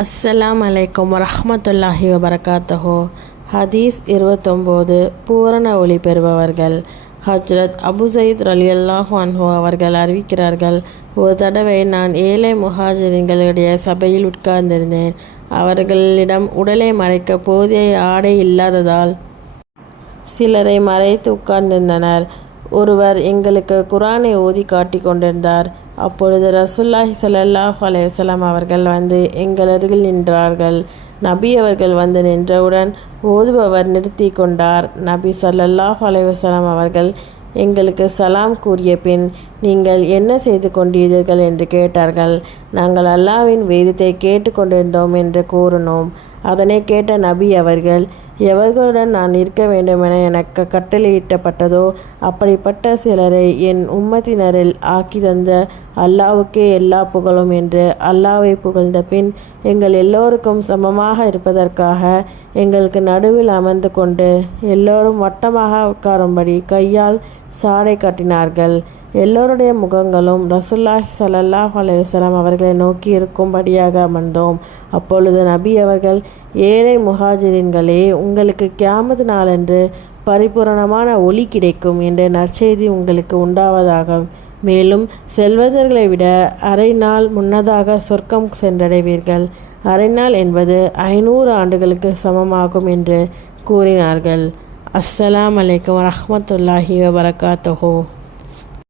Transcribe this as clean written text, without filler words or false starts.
அஸ்ஸலாம் அலைக்கும் வரஹ்மத்துல்லாஹி வபரகாத்துஹு. ஹதீஸ் 29. பூரண ஒளி பெறுபவர்கள். ஹஜ்ரத் அபு சயீத் ரலியல்லாஹு அன்ஹு அவர்கள் அறிவிக்கிறார்கள், ஒரு தடவை நான் ஏழை முஹாஜிரின்களுடைய சபையில் உட்கார்ந்திருந்தேன். அவர்களிடம் உடலை மறைக்க போதிய ஆடை இல்லாததால் சிலரை மறைத்து உட்கார்ந்திருந்தனர். ஒருவர் எங்களுக்கு குர்ஆனை ஓதி காட்டிக் கொண்டிருந்தார். அப்பொழுது ரசூலுல்லாஹி ஸல்லல்லாஹு அலைஹி வஸல்லம் அவர்கள் வந்து எங்கள் அருகில் நின்றார்கள். நபி அவர்கள் வந்து நின்றவுடன் ஓதுபவர் நிறுத்தி கொண்டார். நபி ஸல்லல்லாஹு அலைஹி வஸல்லம் அவர்கள் எங்களுக்கு சலாம் கூறிய பின், நீங்கள் என்ன செய்து கொண்டீர்கள் என்று கேட்டார்கள். நாங்கள் அல்லாஹ்வின் வேதத்தை கேட்டு கொண்டிருந்தோம் என்று கூறினோம். அதனை கேட்ட நபி அவர்கள், எவர்களுடன் நான் இருக்க வேண்டுமென எனக்கு கட்டளையிட்டப்பட்டதோ அப்படிப்பட்ட சிலரை என் உம்மத்தினரில் ஆக்கி தந்த அல்லாஹ்வுக்கே எல்லா புகழும் என்று அல்லாஹ்வை புகழ்ந்த பின், எங்கள் எல்லோருக்கும் சமமாக இருப்பதற்காக எங்களுக்கு நடுவில் அமர்ந்து கொண்டு எல்லோரும் வட்டமாக உட்காரும்படி கையால் சாடை காட்டினார்கள். எல்லோருடைய முகங்களும் ரசூலுல்லாஹி ஸல்லல்லாஹு அலைஹி வஸல்லம் அவர்களை நோக்கி இருக்கும்படியாக அமர்ந்தோம். அப்பொழுது நபி அவர்கள், ஏழை முஹாஜிரின்களே, உங்களுக்கு கியாமத் நாளன்று பரிபூரணமான ஒளி கிடைக்கும் என்ற நற்செய்தி உங்களுக்கு உண்டாவதாக. மேலும் செல்வந்தர்களை விட அரை நாள் முன்னதாக சொர்க்கம் சென்றடைவீர்கள். அரை நாள் என்பது 500 ஆண்டுகளுக்கு சமமாகும் என்று கூறினார்கள். அஸ்ஸலாமு அலைக்கும் வரஹ்மத்துல்லாஹி வபரகாத்துஹு.